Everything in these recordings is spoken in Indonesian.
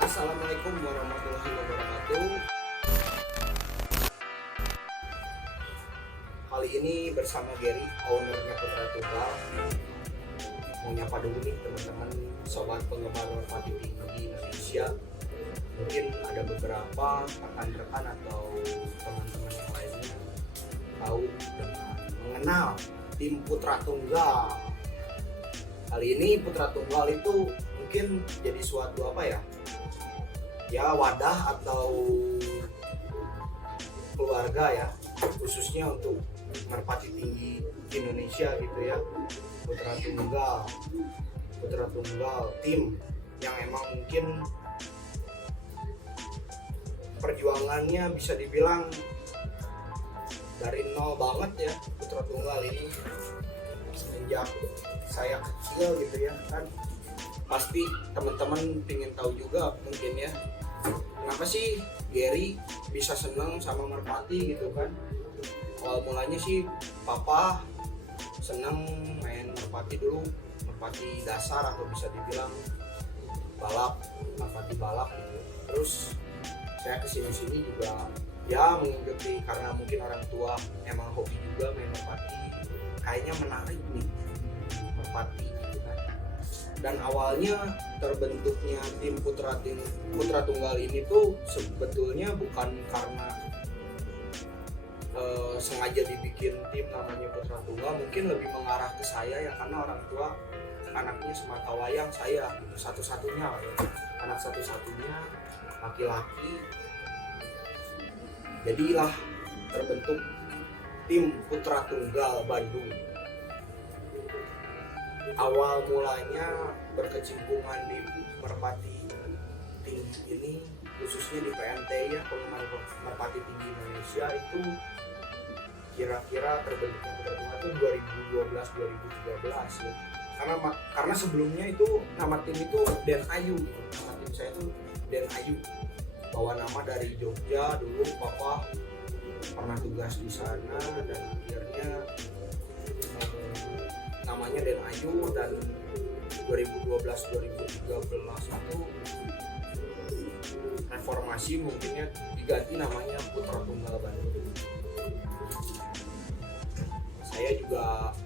Assalamualaikum warahmatullahi wabarakatuh. Kali ini bersama Gary, ownernya Putra Tunggal. Mau nyapa dulu nih teman-teman sobat penggemar merpati tinggi Indonesia. Mungkin ada beberapa rekan-rekan atau teman-teman yang lainnya tahu dan mengenal tim Putra Tunggal. Kali ini Putra Tunggal itu mungkin jadi suatu wadah atau keluarga ya, khususnya untuk merpati tinggi Indonesia gitu ya. Putra Tunggal tim yang emang mungkin perjuangannya bisa dibilang dari nol banget ya. Putra Tunggal ini semenjak saya kecil gitu ya kan, pasti teman-teman pengen tahu juga mungkin ya, kenapa sih Gary bisa seneng sama merpati gitu kan. Awal mulanya sih papa seneng main merpati dulu, merpati dasar atau bisa dibilang balap, merpati balap gitu. Terus saya kesini-sini juga ya mengikuti karena mungkin orang tua emang hobi juga main merpati, kayaknya menarik nih merpati gitu kan. Dan awalnya terbentuknya tim Putra Tunggal ini tuh sebetulnya bukan karena sengaja dibikin tim namanya Putra Tunggal, mungkin lebih mengarah ke saya ya, karena orang tua anaknya sematawayang saya gitu, satu-satunya anak satu-satunya laki-laki. Jadilah terbentuk tim Putra Tunggal Bandung. Awal mulanya berkecimpungan di merpati tinggi ini, khususnya di PMT ya, penggemar merpati tinggi Indonesia, itu kira-kira terbentuknya Putra Tunggal itu 2012-2013 ya. Karena sebelumnya itu nama tim itu Den Ayu gitu. Nama tim saya itu Den Ayu, bawa nama dari Jogja. Dulu papa pernah tugas di sana dan akhirnya namanya Den Ayu, dan 2012-2013 itu reformasi, mungkinnya diganti namanya Putra Tunggal Bandung. Saya juga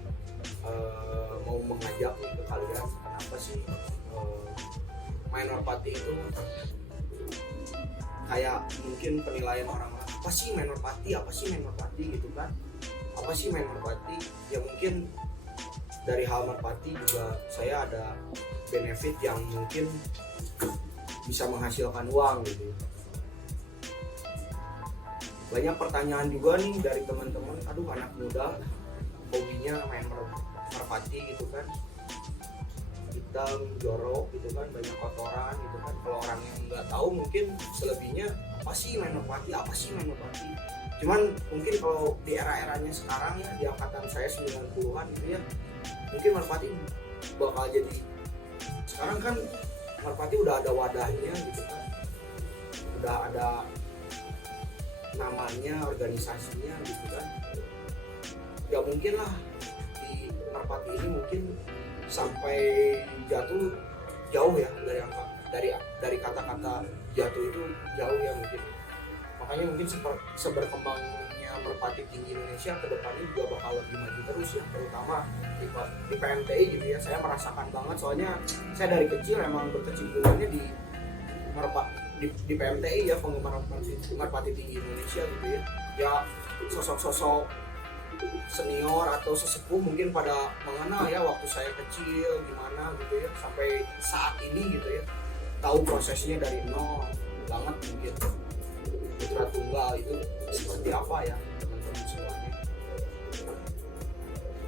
mau mengajak nih ke kalian, kenapa sih main merpati itu kayak mungkin penilaian orang-orang, apa sih main merpati gitu kan, apa sih main merpati ya. Mungkin dari hal merpati juga saya ada benefit yang mungkin bisa menghasilkan uang gitu. Banyak pertanyaan juga nih dari teman-teman, aduh anak muda hobinya main merpati gitu kan, hitam jorok gitu kan, banyak kotoran gitu kan. Kalau orang yang nggak tahu mungkin selebihnya apa sih main merpati. Cuman mungkin kalau di era-eranya sekarang ya, di angkatan saya 90-an gitu ya, mungkin merpati bakal jadi, sekarang kan merpati udah ada wadahnya gitu kan, udah ada namanya, organisasinya gitu kan. Gak mungkin lah di merpati ini mungkin sampai jatuh jauh ya, dari kata-kata jatuh itu jauh ya mungkin. Makanya mungkin seberkembangnya merpati tinggi Indonesia ke depannya juga bakal lebih maju terus ya, terutama di PMTI gitu ya. Saya merasakan banget, soalnya saya dari kecil emang berkecimpungannya di PMTI ya, penggemar merpati tinggi Indonesia gitu ya. Ya sosok-sosok senior atau sesepuh mungkin pada mengenal ya waktu saya kecil gimana gitu ya, sampai saat ini gitu ya, tahu prosesnya dari nol banget mungkin. Putra Tunggal itu seperti apa ya teman-teman semuanya.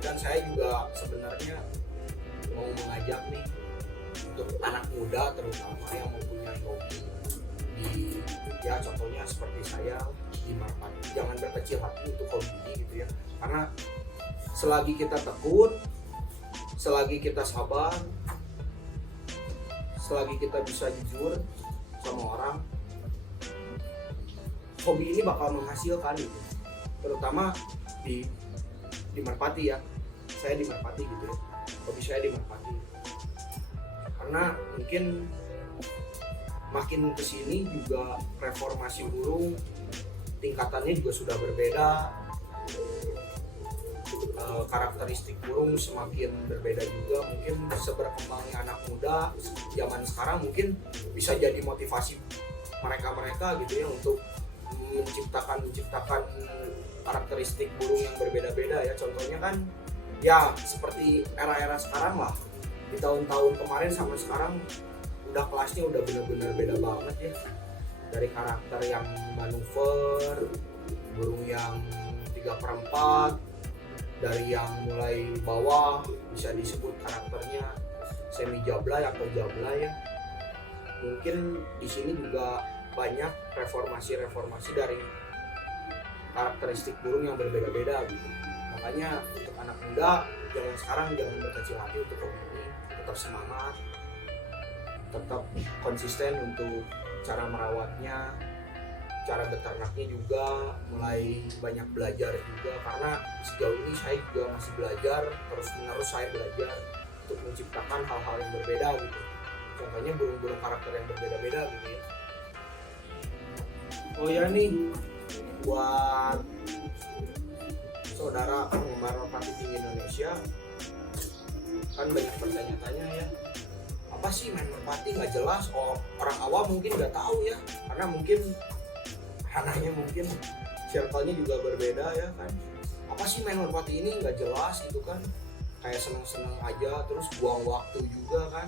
Dan saya juga sebenarnya mau mengajak nih untuk anak muda terutama yang mempunyai hobi di, ya contohnya seperti saya di merpati, jangan berkecil hati untuk hobi ini gitu ya. Karena selagi kita tekun, selagi kita sabar, selagi kita bisa jujur sama orang, hobi ini bakal menghasilkan gitu. Terutama di merpati ya, saya di merpati gitu ya, hobi saya di merpati. Karena mungkin makin kesini juga reformasi burung tingkatannya juga sudah berbeda, karakteristik burung semakin berbeda juga. Mungkin seberkembangnya anak muda zaman sekarang mungkin bisa jadi motivasi mereka gitu ya untuk menciptakan karakteristik burung yang berbeda-beda ya. Contohnya kan ya seperti era-era sekarang lah, di tahun-tahun kemarin sama sekarang udah kelasnya udah benar-benar beda banget ya, dari karakter yang manuver, burung yang 3/4, dari yang mulai bawah bisa disebut karakternya semi jablay atau jablay ya. Mungkin di sini juga banyak reformasi dari karakteristik burung yang berbeda-beda gitu. Makanya untuk anak muda jangan berkecil hati untuk ini, tetap semangat, tetap konsisten untuk cara merawatnya, cara beternaknya juga mulai banyak belajar juga, karena sejauh ini saya juga masih belajar, terus-menerus saya belajar untuk menciptakan hal-hal yang berbeda gitu. Contohnya burung-burung karakter yang berbeda-beda gitu ya. Oh ya nih, buat saudara penggemar merpati tinggi Indonesia, kan banyak bertanya-tanya ya, apa sih main merpati nggak jelas? Orang awam mungkin nggak tahu ya, karena mungkin ranahnya mungkin circle-nya juga berbeda ya kan. Apa sih main merpati ini nggak jelas gitu kan, kayak seneng-seneng aja terus buang waktu juga kan,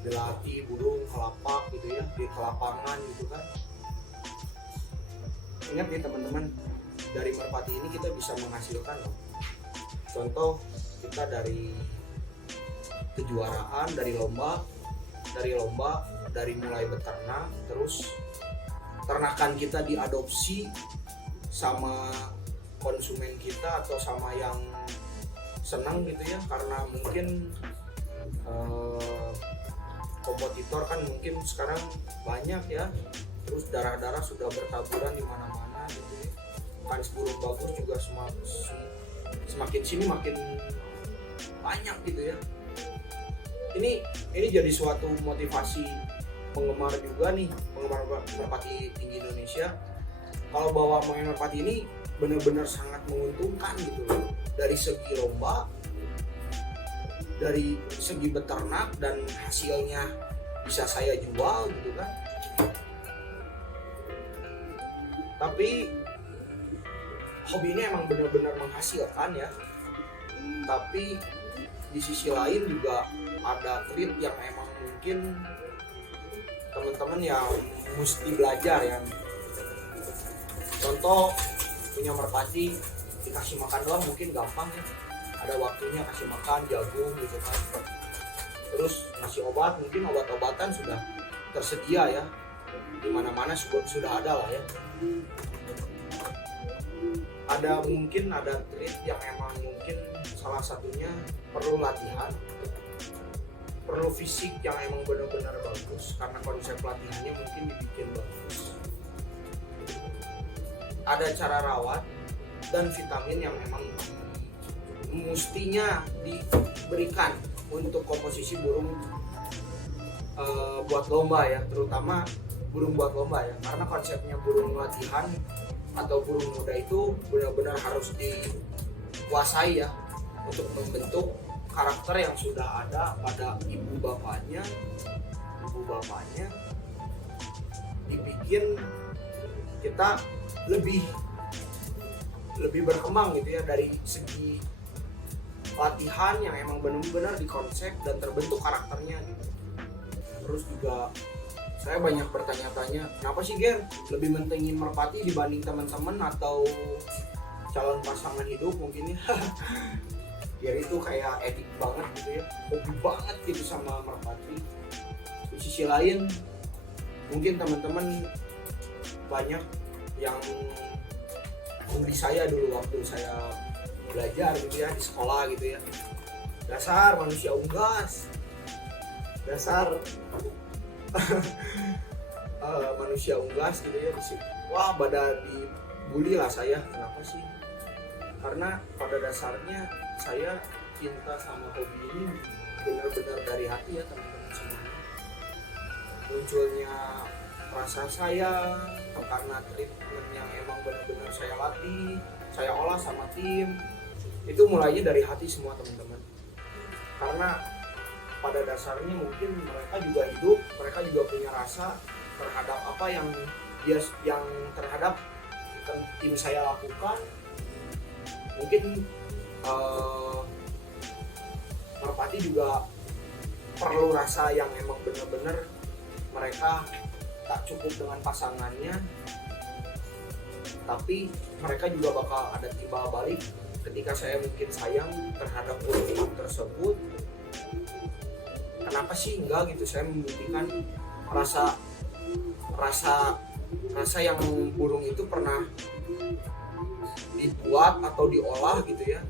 dilatih burung kelapak gitu ya, di kelapangan gitu kan. Ingat ya teman-teman, dari merpati ini kita bisa menghasilkan loh. Contoh kita dari kejuaraan, dari lomba, dari mulai beternak, terus ternakan kita diadopsi sama konsumen kita atau sama yang senang gitu ya, karena mungkin kompetitor kan mungkin sekarang banyak ya, terus darah-darah sudah bertaburan di mana-mana gitu ya. Karis burung bagus juga semakin sini makin banyak gitu ya. Ini jadi suatu motivasi penggemar juga nih, penggemar merpati tinggi Indonesia. Kalau bawa main merpati ini benar-benar sangat menguntungkan gitu loh. Dari segi lomba, dari segi beternak, dan hasilnya bisa saya jual gitu kan. Tapi hobi ini emang benar-benar menghasilkan ya. Tapi di sisi lain juga ada trik yang emang mungkin teman-teman yang mesti belajar ya. Contoh punya merpati, dikasih makan doang mungkin gampang ya, ada waktunya kasih makan jagung gitu kan, terus ngasih obat, mungkin obat-obatan sudah tersedia ya, di mana-mana sudah ada lah ya. Mungkin ada trik yang emang mungkin salah satunya perlu latihan, perlu fisik yang emang benar-benar bagus, karena konsep latihannya mungkin dibikin bagus. Ada cara rawat dan vitamin yang memang mestinya diberikan untuk komposisi burung buat lomba ya, terutama burung buat lomba ya, karena konsepnya burung latihan atau burung muda itu benar-benar harus dikuasai ya, untuk membentuk karakter yang sudah ada pada ibu bapaknya dibikin kita lebih berkembang gitu ya, dari segi latihan yang emang benar-benar dikonsep dan terbentuk karakternya gitu. Terus juga saya banyak bertanya-tanya, kenapa sih Ger lebih mentingin merpati dibanding teman-teman atau calon pasangan hidup mungkin ya. Ger itu kayak edik banget gitu ya, hobi banget gitu sama merpati. Di sisi lain mungkin teman-teman banyak yang memberi saya dulu waktu saya belajar gitu ya di sekolah gitu ya, dasar manusia unggas, dasar manusia unggas gitu ya. Wah, pada dibully lah saya. Kenapa sih? Karena pada dasarnya saya cinta sama hobi ini benar-benar dari hati ya teman-teman semuanya. munculnya rasa sayang karena treatment yang emang benar-benar saya latih, saya olah sama tim. Itu mulainya dari hati semua teman-teman. Karena pada dasarnya mungkin mereka juga hidup, mereka juga punya rasa terhadap apa yang terhadap tim saya lakukan. Mungkin merpati juga perlu rasa yang emang benar-benar mereka tak cukup dengan pasangannya, tapi mereka juga bakal ada timbal balik ketika saya mungkin sayang terhadap burung tersebut. Kenapa sih enggak gitu, saya membuktikan rasa yang burung itu pernah dibuat atau diolah gitu ya.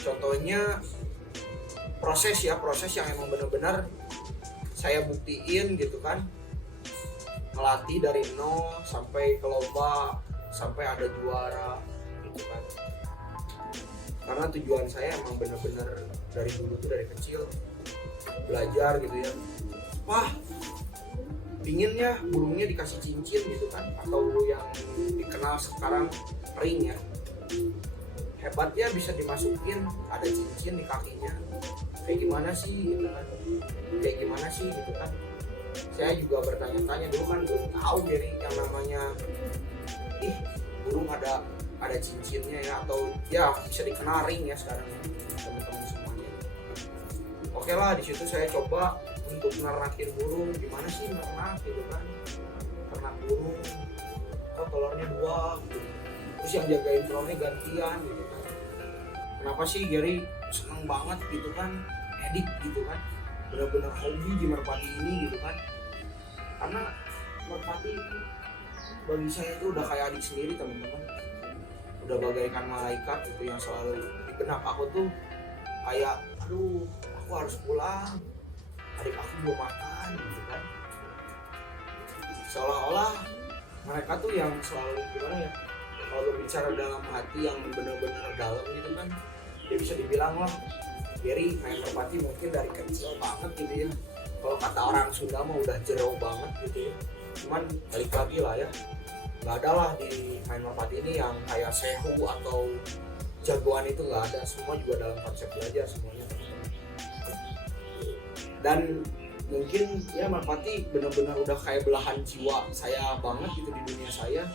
Contohnya proses yang emang benar-benar saya buktiin gitu kan, melatih dari nol sampai ke lomba, sampai ada juara gitu kan. Karena tujuan saya emang benar-benar dari dulu tuh, dari kecil belajar gitu ya. Wah, pinginnya burungnya dikasih cincin gitu kan, atau yang dikenal sekarang ring ya. Hebatnya bisa dimasukin ada cincin di kakinya. Kayak gimana sih gitu kan, kayak gimana sih gitu kan. Saya juga bertanya-tanya dulu kan, belum tahu dari yang namanya burung ada cincinnya ya, atau ya bisa dikenal ring ya sekarang teman-teman semuanya. Oke lah, di situ saya coba untuk nernakin burung. Gimana sih nernak gitu kan, ternak burung atau telurnya 2 gitu. Terus yang jagain telurnya gantian gitu kan. Kenapa sih Gary seneng banget gitu kan, edik gitu kan, benar-benar hobi di merpati ini gitu kan. Karena merpati itu bagi saya itu udah kayak adik sendiri teman-teman. Udah bagaikan malaikat gitu yang selalu di benak aku tuh kayak, aduh aku harus pulang, adik aku belum makan gitu kan. Seolah-olah mereka tuh yang selalu gimana ya, kalau bicara dalam hati yang benar-benar dalam gitu kan. Dia bisa dibilang lah, Gary main merpati mungkin dari kecil banget gitu ya. Kalau kata orang Sunda mah udah jero banget gitu ya. Cuman balik lagi lah ya, nggak ada lah di main merpati ini yang kayak sehu atau jagoan, itu nggak ada. Semua juga dalam konsep belajar semuanya teman-teman. Dan mungkin ya merpati benar-benar udah kayak belahan jiwa saya banget gitu di dunia saya,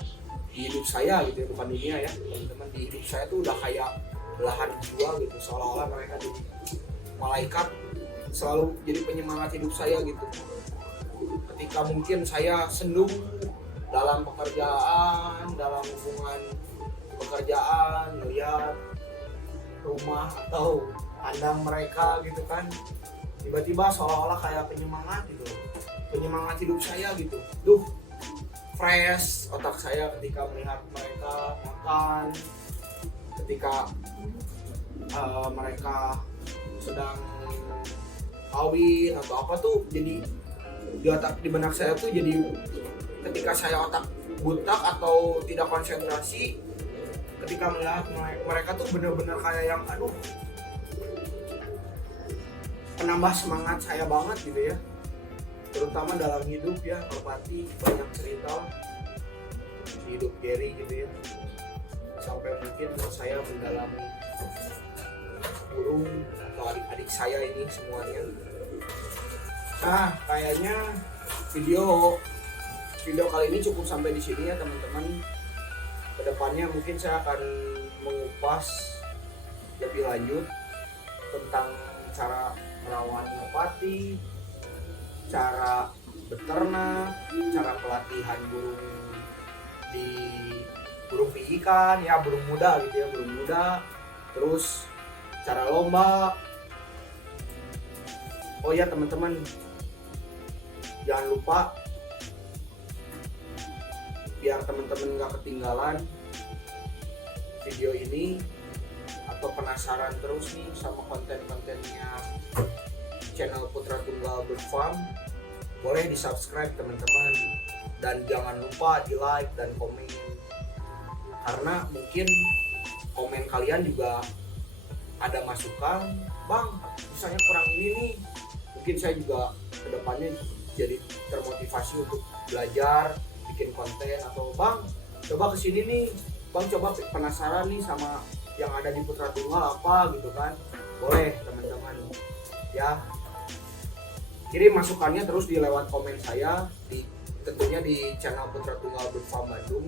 di hidup saya gitu ya, bukan dunia ya teman-teman. Di hidup saya tuh udah kayak belahan jiwa gitu, seolah-olah mereka jadi malaikat, selalu jadi penyemangat hidup saya gitu. Ketika mungkin saya sendu dalam pekerjaan, dalam hubungan pekerjaan, melihat rumah atau kandang mereka gitu kan, tiba-tiba seolah-olah kayak penyemangat gitu, penyemangat hidup saya gitu. Duh, fresh otak saya ketika melihat mereka makan, ketika mereka sedang kawin atau apa tuh, jadi di benak saya tuh jadi ketika saya otak butak atau tidak konsentrasi, ketika melihat mereka tuh benar-benar kayak yang aduh, penambah semangat saya banget gitu ya. Terutama dalam hidup ya, merpati banyak cerita di hidup Gary gitu ya. Sampai mungkin saya mendalami burung atau adik-adik saya ini semuanya. Nah, kayaknya video kali ini cukup sampai di sini ya teman-teman. Kedepannya mungkin saya akan mengupas lebih lanjut tentang cara merawat merpati, cara beternak, cara pelatihan burung di burung piikan ya, burung muda gitu ya, burung muda, terus cara lomba. Oh ya teman-teman, jangan lupa biar teman-teman gak ketinggalan video ini atau penasaran terus nih sama konten-kontennya channel Putra Tunggal Bird Farm, boleh di subscribe teman-teman, dan jangan lupa di like dan komen, karena mungkin komen kalian juga ada masukan, bang misalnya kurang ini nih, mungkin saya juga kedepannya jadi termotivasi untuk belajar bikin konten, atau bang coba kesini nih bang, coba penasaran nih sama yang ada di Putra Tunggal apa gitu kan, boleh teman-teman ya, kirim masukannya terus di lewat komen saya di, tentunya di channel Putra Tunggal Berfarm Bandung.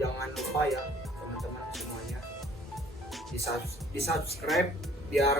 Jangan lupa ya teman-teman semuanya di subscribe biar